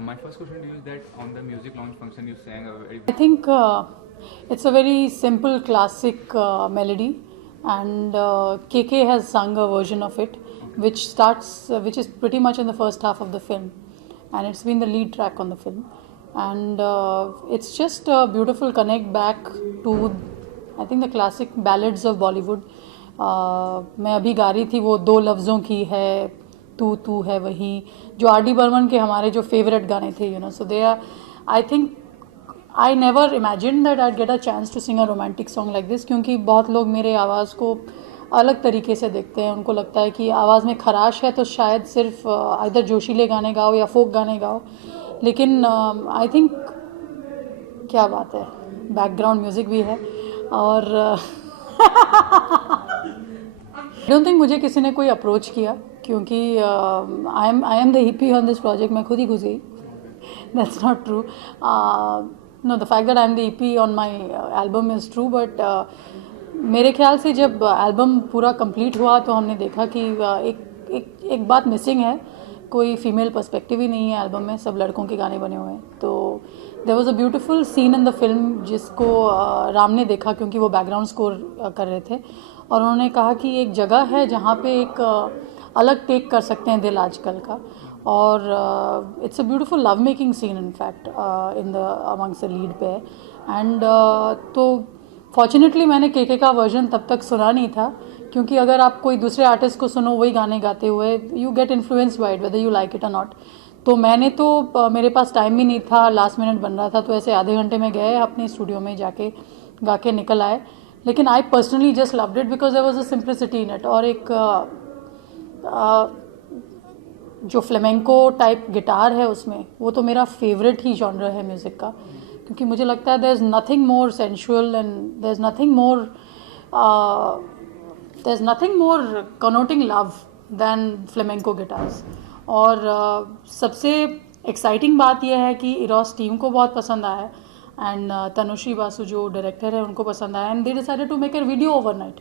My first question to you is that on the music launch function you sang a very I think it's a very simple classic melody, and KK has sung a version of it, which is pretty much in the first half of the film, and it's been the lead track on the film, and it's just a beautiful connect back to, I think, the classic ballads of Bollywood. मैं अभी गा रही थी वो दो लफ्ज़ों की है, तू है वही, जो आर डी बर्मन के हमारे जो फेवरेट गाने थे, so they are, I think I never imagine that I get a chance to sing a romantic song like this, क्योंकि बहुत लोग मेरे आवाज़ को अलग तरीके से देखते हैं. उनको लगता है कि आवाज़ में खराश है तो शायद सिर्फ इधर जोशीले गाने गाओ या फोक गाने गाओ, लेकिन आई थिंक क्या बात है, बैकग्राउंड म्यूज़िक भी है. और आई डोंट थिंक मुझे किसी ने कोई अप्रोच किया, क्योंकि I am the EP on this project. मैं खुद ही घुस गई. That's not true. No, the fact that I am the EP on my album is true, but मेरे ख्याल से जब एल्बम पूरा कंप्लीट हुआ तो हमने देखा कि एक बात मिसिंग है. कोई फीमेल पर्सपेक्टिव ही नहीं है एल्बम में, सब लड़कों के गाने बने हुए हैं. तो there was a beautiful scene in the film जिसको राम ने देखा, क्योंकि वो बैकग्राउंड स्कोर कर रहे थे, और उन्होंने कहा कि एक जगह है जहाँ पे एक अलग टेक कर सकते हैं दिल आजकल का. और it's a beautiful love making seen in fact in the amongst the lead पे. एंड तो फॉर्चुनेटली मैंने केके का वर्जन तब तक सुना नहीं था, क्योंकि अगर आप कोई दूसरे आर्टिस्ट को सुनो वही गाने गाते हुए, you get influenced by it whether you like it और नॉट. तो मैंने तो मेरे पास टाइम भी नहीं था, लास्ट मिनट बन रहा था, तो ऐसे आधे घंटे में गए अपने स्टूडियो में जाके गा के निकल आए. लेकिन I personally just loved it because there was a simplicity in it. और एक जो फ्लेमेंको टाइप गिटार है उसमें, वो तो मेरा फेवरेट ही जॉनर है म्यूज़िक का, क्योंकि मुझे लगता है there is nothing more sensual and there is nothing more connoting love than flamenco guitars. और सबसे एक्साइटिंग बात यह है कि इरोस टीम को बहुत पसंद आया, एंड तनुश्री बासु जो डायरेक्टर है उनको पसंद आया, and they decided to make a video overnight.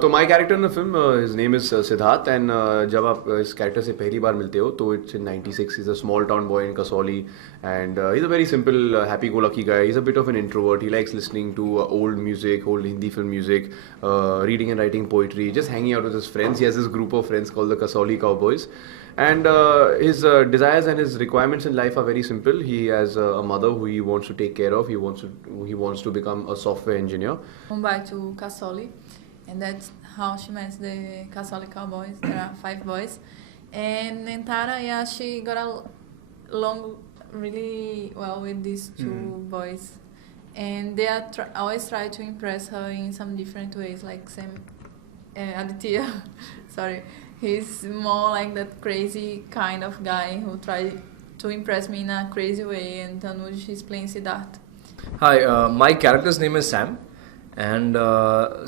तो my character in the film, his name is Siddharth, and जब आप इस कैरेक्टर से पहली बार मिलते हो तो it's in 96. Is a small town boy in Kasauli, and is a very simple happy go lucky guy. He's a bit of an introvert. He likes listening to old music, old Hindi film music, reading and writing poetry, just hanging out with his friends. He has this group of friends called the Kasauli Cowboys, and his desires and his requirements in life are very simple. He has a mother who he wants to take care of. He wants to become a software engineer. Mumbai to Kasoli, and that's how she met the Kasoli Cowboys. There are 5 boys, and Nentara, yeah, she got along really well with these 2 boys, and they are always try to impress her in some different ways, like Sam Aditya. Sorry, he's more like that crazy kind of guy who try to impress me in a crazy way, and Tanuj, she's playing Siddharth. Hi, my character's name is Sam, and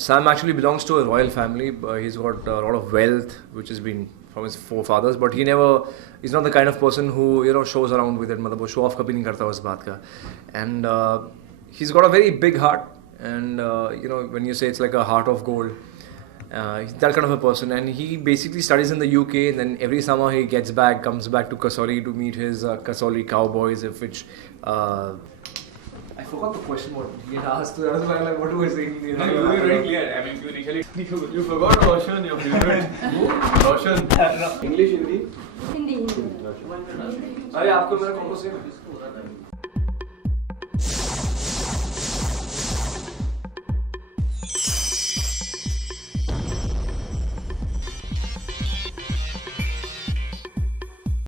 Sam actually belongs to a royal family. He's got a lot of wealth, which has been from his forefathers, but he's not the kind of person who shows around with it. मतलब वो show off कभी नहीं करता उस बात का. And he's got a very big heart, and when you say it's like a heart of gold, he's that kind of a person. And he basically studies in the UK, and then every summer he comes back to Kasoli to meet his Kasoli Cowboys, which I forgot the question what he had asked. I was like, what was he saying? No, you were very clear. I mean, you initially you forgot Roshan, your favorite. Roshan. English, Hindi. Hindi. अरे आपको मेरा कॉम्पोज